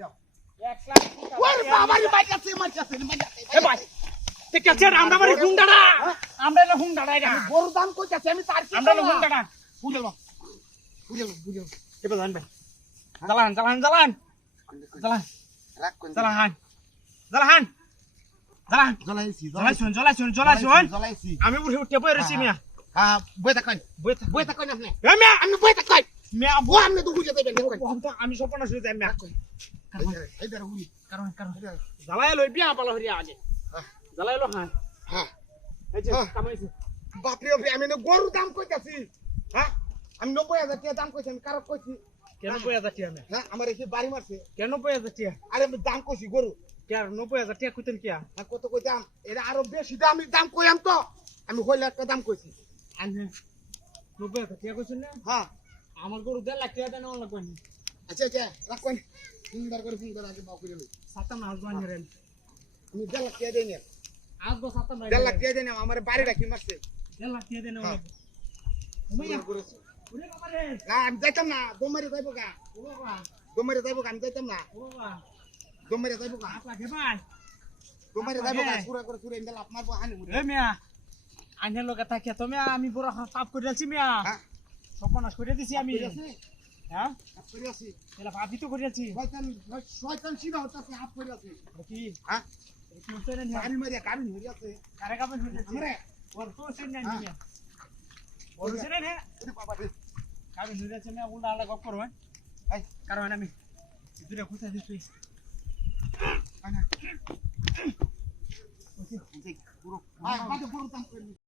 দাও 1 লাখ ওর বাবারে মাইকাছে এ ভাই তে কেছে আমরা বাড়ি হুন্ডাড়া আমরা না হুন্ডাড়া এটা গরু দাম কইতাছে আমি তার আমরা না হুন্ডাড়া বুঝলো এবার জান ভাই জালান রাখ কোন জালান জ্বলাইছি জ্বলাইছি আমি উঠে বই রইছি মিয়া হ্যাঁ বইতা কই বই আপনি এ মিয়া আমি বইতা কই মিয়া ও আপনি তো বুঝে দেবেন আমি সপনা শুয়ে যাই মিয়া এই দাঁড়া হুই কারণ জ্বালাই লই বিয়া পালা হরিয়া আগে জ্বালাই লো হ্যাঁ হ্যাঁ এই যে কামাইছে বাপরে বাপরে আমি না গরু দাম কইতাছি হ্যাঁ আমি 90000 টাকা দাম কইছি আমি কারো কইছি কেন 90000 টাকা হ্যাঁ আমার এসে বাড়ি মারছে কেন 90000 টাকা আরে আমি দাম কইছি গরু কে 90000 টাকা কইতেন কি হ্যাঁ কত কইতাম এরা আরো বেশি দাম কইয়াম তো আমি হইলে একটা দাম কইছি আনে 90000 টাকা কইছেন না হ্যাঁ আমার গরু 1.5 লাখ টাকা দেন লাগবে না আচ্ছা রাখুন সুন্দর করে সুন্দর আগে বাউ করে লই সাতাম না আজবান হেরেন আমি 1.5 লাখ টাকা দেই না আজ গো সাতাম 1.5 লাখ টাকা দেই না আমার বাড়িটা কি মারছে 1.5 লাখ টাকা দেন লাগবে সুন্দর করেছে ওরে বাবা রে না আমি যাইতাম না দমারে যাইবো গা ও বাবা দমারে যাইবো গা আমি যাইতাম না ও বাবা দমারে যাইবো গা আপলা কে ভাই দমারে যাইবো গা পুরা করে পুরা ইন্দাল আপনার বউ হানি এ মিয়া আইনে লগে থাকে তো মিয়া আমি বড় পাপ করে দিছি মিয়া হ্যাঁ সপনাশ করে দিছি আমি হ্যাঁ করে আছি এলা ভাবি তো করে দিছি শয়তান সিনা হতাছে হাফ করে আছে কি হ্যাঁ কি হইছে না গাড়ি মারিয়া গাড়ি হয়ে আছে কারে কাপন হইছে আমরে ওর তো সেন না মিয়া ওর সেন না ওরে বাবা রে কাবি হইছে মিয়া উল্টা আলা গপ করব এই কারণ আমি দূরে খুঁজা দিছি আনা ওকে পুরো পুরো দাম করে